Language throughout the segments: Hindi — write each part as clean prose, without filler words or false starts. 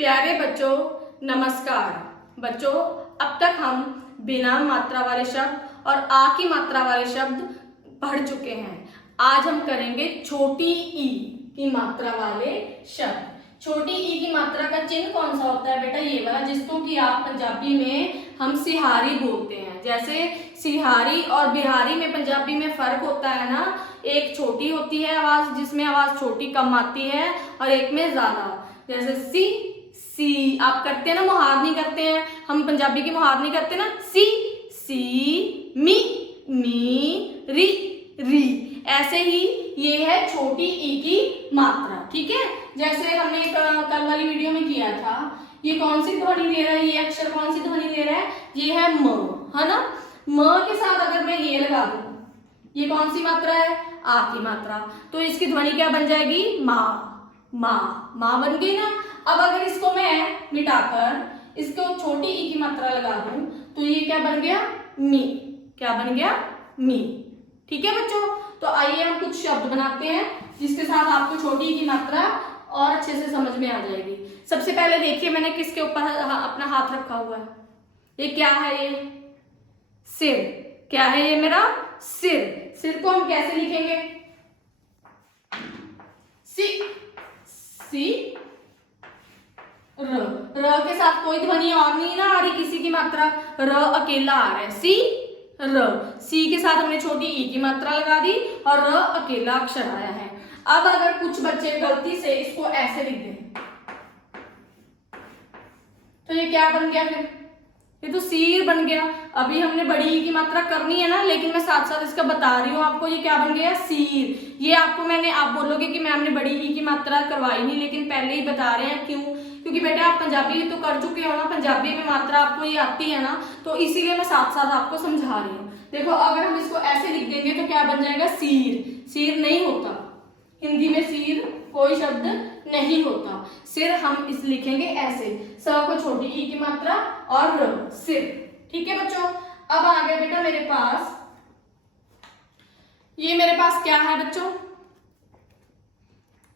प्यारे बच्चों, नमस्कार। बच्चों, अब तक हम बिना मात्रा वाले शब्द और आ की मात्रा वाले शब्द पढ़ चुके हैं। आज हम करेंगे छोटी ई की मात्रा वाले शब्द। छोटी ई की मात्रा का चिन्ह कौन सा होता है बेटा? ये वाला, जिसको कि आप पंजाबी में हम सिहारी बोलते हैं। जैसे सिहारी और बिहारी में पंजाबी में फर्क होता है ना, एक छोटी होती है आवाज, जिसमें आवाज छोटी कम आती है, और एक में ज्यादा। जैसे सी आप करते हैं ना, मुहावरे करते हैं हम, पंजाबी की मुहावरे करते हैं ना, सी मी री। ऐसे ही ये है छोटी ई की मात्रा। ठीक है, जैसे हमने कल वाली वीडियो में किया था, ये कौन सी ध्वनि दे रहा है, ये अक्षर कौन सी ध्वनि दे रहा है? ये है म, है ना। म के साथ अगर मैं ये लगा दूं, ये कौन सी मात्रा है? आ की मात्रा। तो इसकी ध्वनि क्या बन जाएगी? माँ बन गई ना। अब अगर इसको मैं मिटाकर इसको छोटी ई की मात्रा लगा दूं, तो ये क्या बन गया? मी। क्या बन गया? मी। ठीक है बच्चों, तो आइए हम कुछ शब्द बनाते हैं जिसके साथ आपको छोटी ई की मात्रा और अच्छे से समझ में आ जाएगी। सबसे पहले देखिए, मैंने किसके ऊपर अपना हाथ रखा हुआ है। ये क्या है? ये सिर। क्या है ये? मेरा सिर। सिर को हम कैसे लिखेंगे? सी र के साथ कोई ध्वनि और नहीं ना आ रही, किसी की मात्रा। र अकेला आ रहा है, सी के साथ हमने छोटी ई की मात्रा लगा दी और र अकेला अक्षर आया है। अब अगर कुछ बच्चे गलती से इसको ऐसे लिख दें, तो ये क्या बन गया? फिर ये तो सीर बन गया। अभी हमने बड़ी ई की मात्रा करनी है ना, लेकिन मैं साथ साथ इसका बता रही हूँ आपको। ये क्या बन गया? सीर। ये आपको आप बोलोगे कि मैम ने बड़ी ई की मात्रा करवाई नहीं, लेकिन पहले ही बता रहे हैं। क्यों? क्योंकि बेटा आप पंजाबी तो कर चुके हो ना, पंजाबी में मात्रा आपको ये आती है ना, तो इसीलिए मैं साथ साथ आपको समझा रही हूँ। देखो, अगर हम इसको ऐसे लिख देंगे तो क्या बन जाएगा? सीर नहीं होता। हिंदी में सीर कोई शब्द नहीं होता। सिर हम इस लिखेंगे ऐसे, स को छोटी ई की मात्रा और र, सिर। ठीक है बच्चों, अब आ गया बेटा मेरे पास, ये मेरे पास क्या है बच्चों?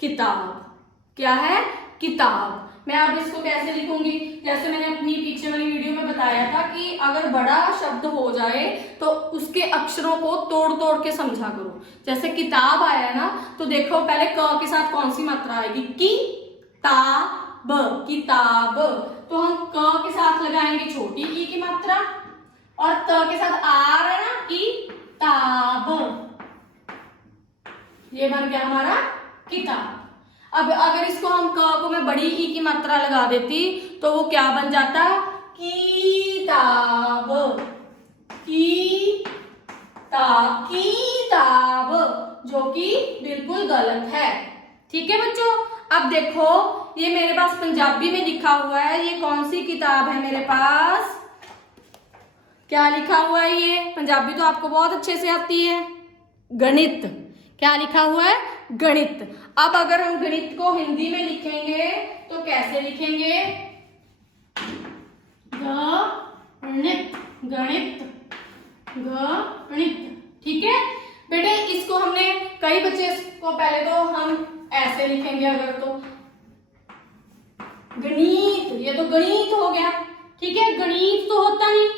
किताब। क्या है? किताब। मैं अब इसको कैसे लिखूंगी? जैसे मैंने अपनी पीछे वाली वीडियो में बताया था कि अगर बड़ा शब्द हो जाए तो उसके अक्षरों को तोड़ तोड़ के समझा करो। जैसे किताब आया है ना, तो देखो पहले क के साथ कौन सी मात्रा आएगी? किताब। तो हम क के साथ लगाएंगे छोटी ई की मात्रा, और त के साथ आ रहा है ना, किताब। ये बन गया हमारा किताब। अब अगर इसको हम क को मैं बड़ी ई की मात्रा लगा देती, तो वो क्या बन जाता? किताब। किताब, जो कि बिल्कुल गलत है। ठीक है बच्चों, अब देखो ये मेरे पास पंजाबी में लिखा हुआ है। ये कौन सी किताब है मेरे पास? क्या लिखा हुआ है? ये पंजाबी तो आपको बहुत अच्छे से आती है, गणित। क्या लिखा हुआ है? गणित। अब अगर हम गणित को हिंदी में लिखेंगे तो कैसे लिखेंगे? गणित। ठीक है बेटे, इसको हमने कई बच्चे इसको पहले तो हम ऐसे लिखेंगे, अगर तो गणित, ये तो गणित हो गया। ठीक है, गणित तो होता नहीं।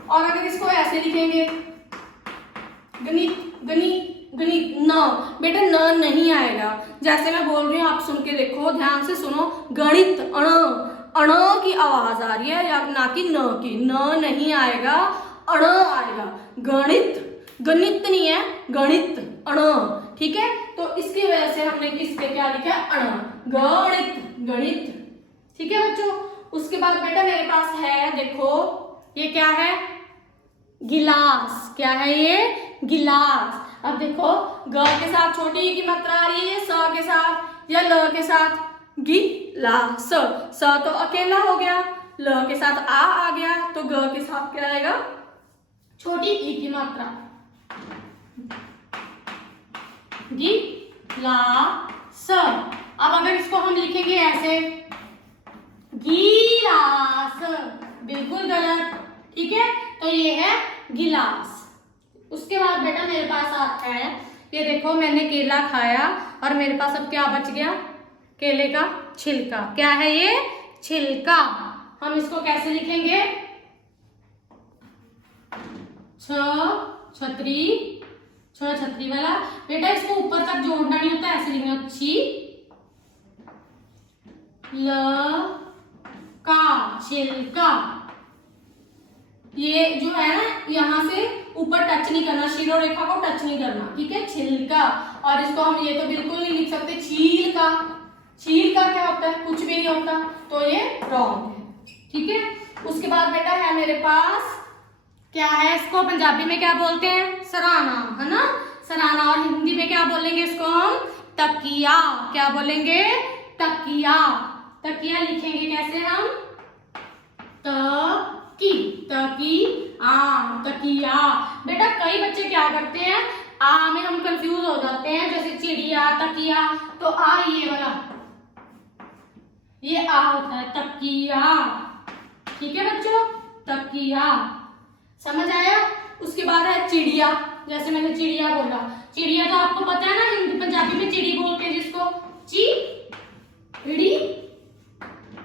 और अगर इसको ऐसे लिखेंगे, गणित न, बेटा न नहीं आएगा। जैसे मैं बोल रही हूँ, आप सुन के देखो, ध्यान से सुनो। गणित, अण की आवाज आ रही है, या ना कि न की। न नहीं आएगा, अण आएगा। गणित नहीं है, गणित, अण। ठीक है, तो इसकी वजह से हमने इसके क्या लिखा है? अण, गणित। ठीक है बच्चों, उसके बाद बेटा मेरे पास है, देखो ये क्या है? गिलास। क्या है ये? गिलास। अब देखो, ग के साथ छोटी ई की मात्रा आ रही है, स के साथ या ल के साथ गिलास। स तो अकेला हो गया, ल के साथ आ गया, तो ग के साथ क्या आएगा? छोटी ई की मात्रा, गिलास। अब अगर इसको हम लिखेंगे ऐसे, गिलास, बिल्कुल गलत। ठीक है, तो ये है गिलास। उसके बाद बेटा मेरे पास आता है, ये देखो मैंने केला खाया और मेरे पास अब क्या बच गया? केले का छिलका। क्या है ये? छिलका। हम इसको कैसे लिखेंगे? छतरी, छतरी वाला। बेटा इसको ऊपर तक जोड़ना नहीं होता, ऐसे लिखना, छिलका। ये जो है ना, यहाँ से ऊपर टच नहीं करना, शिरोरेखा को टच नहीं करना, ठीक है, छिलका। और इसको हम ये तो बिल्कुल नहीं लिख सकते, छील का। छील का क्या होता है? कुछ भी नहीं होता, तो ये रॉन्ग है, ठीक है। उसके बाद बेटा है मेरे पास, क्या है, इसको पंजाबी में क्या बोलते हैं? सराहना, है ना, सराहना। और हिंदी में क्या बोलेंगे इसको हम? तकिया। क्या बोलेंगे? तकिया। तकिया लिखेंगे कैसे हम? तकिया। बेटा कई बच्चे क्या करते हैं, आ में हम कंफ्यूज हो जाते हैं, जैसे चिड़िया, तकिया, तो आ ये वाला, ये आ होता है, तकिया, ठीक है बच्चों, तकिया। समझ आया? उसके बाद है चिड़िया। जैसे मैंने चिड़िया बोला, चिड़िया तो आपको पता है ना, हिंदी पंजाबी में चिड़ी बोलते हैं जिसको,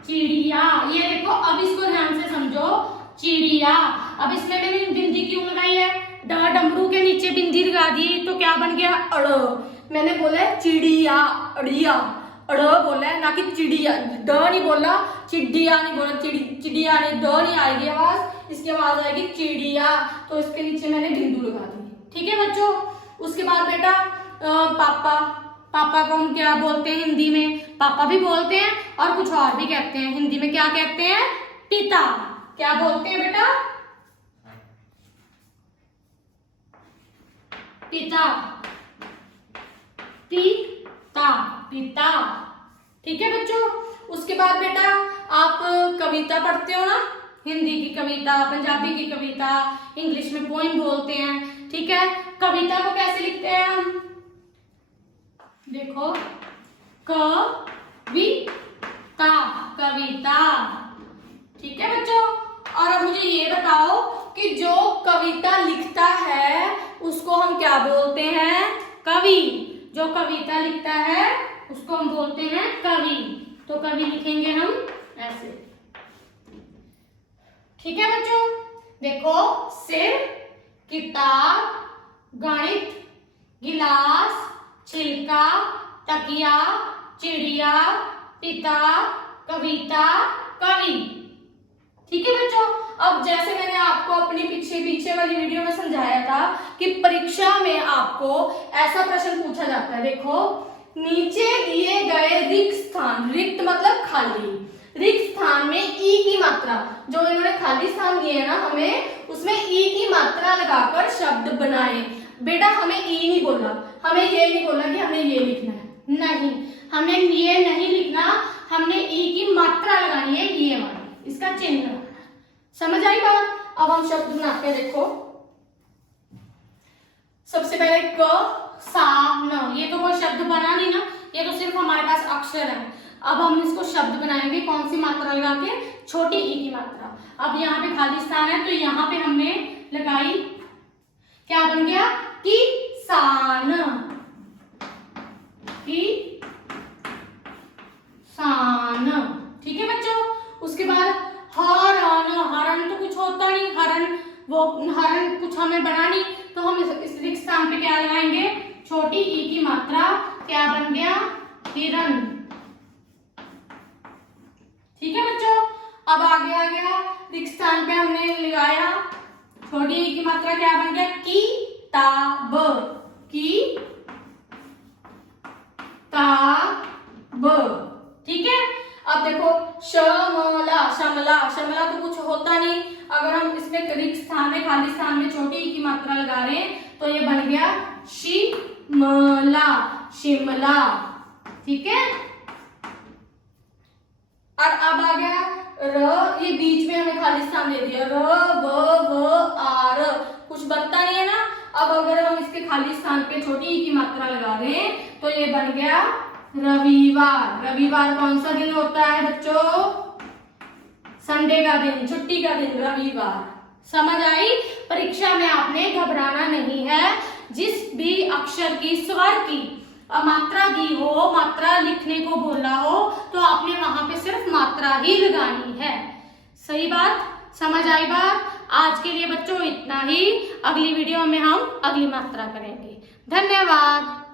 चिड़िया। ये देखो, अब इसको ध्यान से समझो, चिड़िया। अब इसमें मैंने बिंदी क्यों लगाई है? डमरू के नीचे बिंदी लगा दी, तो क्या बन गया? अड़। मैंने बोला है चिड़िया, अड़िया, अड़ बोला है, ना कि चिड़िया। ड नहीं बोला, चिड़िया नहीं बोला, चिड़िया नहीं, ड नहीं आएगी आवाज, इसकी आवाज आएगी चिड़िया। तो इसके नीचे मैंने बिंदु लगा दी, ठीक है बच्चों। उसके बाद बेटा पापा। पापा को हम क्या बोलते हैं हिंदी में? पापा भी बोलते हैं और कुछ और भी कहते हैं। हिंदी में क्या कहते हैं? पिता। क्या बोलते हैं बेटा? पिता, पिता, ठीक है बच्चों। उसके बाद बेटा आप कविता पढ़ते हो ना, हिंदी की कविता, पंजाबी की कविता, इंग्लिश में पोइम बोलते हैं, ठीक है। कविता को कैसे लिखते हैं हम? देखो, कविता, ठीक है बच्चों। और अब मुझे ये बताओ कि जो कविता लिखता है उसको हम क्या बोलते हैं? कवि। जो कविता लिखता है उसको हम बोलते हैं कवि। तो कवि लिखेंगे हम ऐसे, ठीक है बच्चों। देखो, सिर, किताब, गणित, गिलास, छिलका, तकिया, चिड़िया, पिता, कविता, कवि, ठीक है बच्चों। अब जैसे मैंने आपको अपनी पीछे वाली वीडियो में समझाया था कि परीक्षा में आपको ऐसा प्रश्न पूछा जाता है। देखो, नीचे दिए गए रिक्त स्थान, रिक्त मतलब खाली, रिक्त स्थान में ई की मात्रा, जो इन्होंने खाली स्थान दिए है ना हमें, उसमें ई की मात्रा लगाकर शब्द बनाए। बेटा हमें ई नहीं बोला, हमें ये नहीं बोला कि हमें ये लिखना है, नहीं, हमें ये नहीं लिखना, हमने ई की मात्रा लगानी है, ये वाली, इसका चिन्ह लगाना। समझ आई बात? अब हम शब्द बनाते हैं। देखो, सबसे पहले क, सा, न। ये तो कोई शब्द बना नहीं ना, ये तो सिर्फ हमारे पास अक्षर है। अब हम इसको शब्द बनाएंगे, कौन सी मात्रा लगा के? छोटी ई की मात्रा। अब यहाँ पे खाली स्थान है, तो यहाँ पे हमने लगाई, क्या बन गया? किसान, किसान, ठीक है बच्चों। उसके बाद हरण, हरण तो कुछ होता नहीं, हरण कुछ हमें बना नहीं, तो हम इस रिक्त स्थान पे क्या लगाएंगे? छोटी ई की मात्रा, क्या बन गया? हिरण, ठीक है बच्चों। अब आगे आ गया, रिक्त स्थान पे हमने लगाया छोटी ई की मात्रा, क्या बन गया? किताब, ठीक है। अब देखो, शमला, शमला, शमला तो कुछ होता नहीं, अगर हम इसमें रिक्त स्थान में, खाली स्थान में छोटी ई की मात्रा लगा रहे हैं, तो ये बन गया शिमला, शिमला, ठीक है। और अब आ गया र, ये बीच में हमें खाली स्थान दे दिया, र, व, आर, कुछ बनता नहीं है ना। अब अगर हम इसके खाली स्थान पे छोटी ई की मात्रा लगा रहे हैं, तो ये बन गया रविवार। रविवार कौन सा दिन होता है बच्चों? संडे का दिन, छुट्टी का दिन, रविवार। समझ आई? परीक्षा में आपने घबराना नहीं है। जिस भी अक्षर की, स्वर की मात्रा दी हो, मात्रा लिखने को बोला हो, तो आपने वहां पे सिर्फ मात्रा मात्रा ही लगानी है। सही बात, समझ आई बात? आज के लिए बच्चों इतना ही। अगली वीडियो में हम अगली मात्रा करेंगे। धन्यवाद।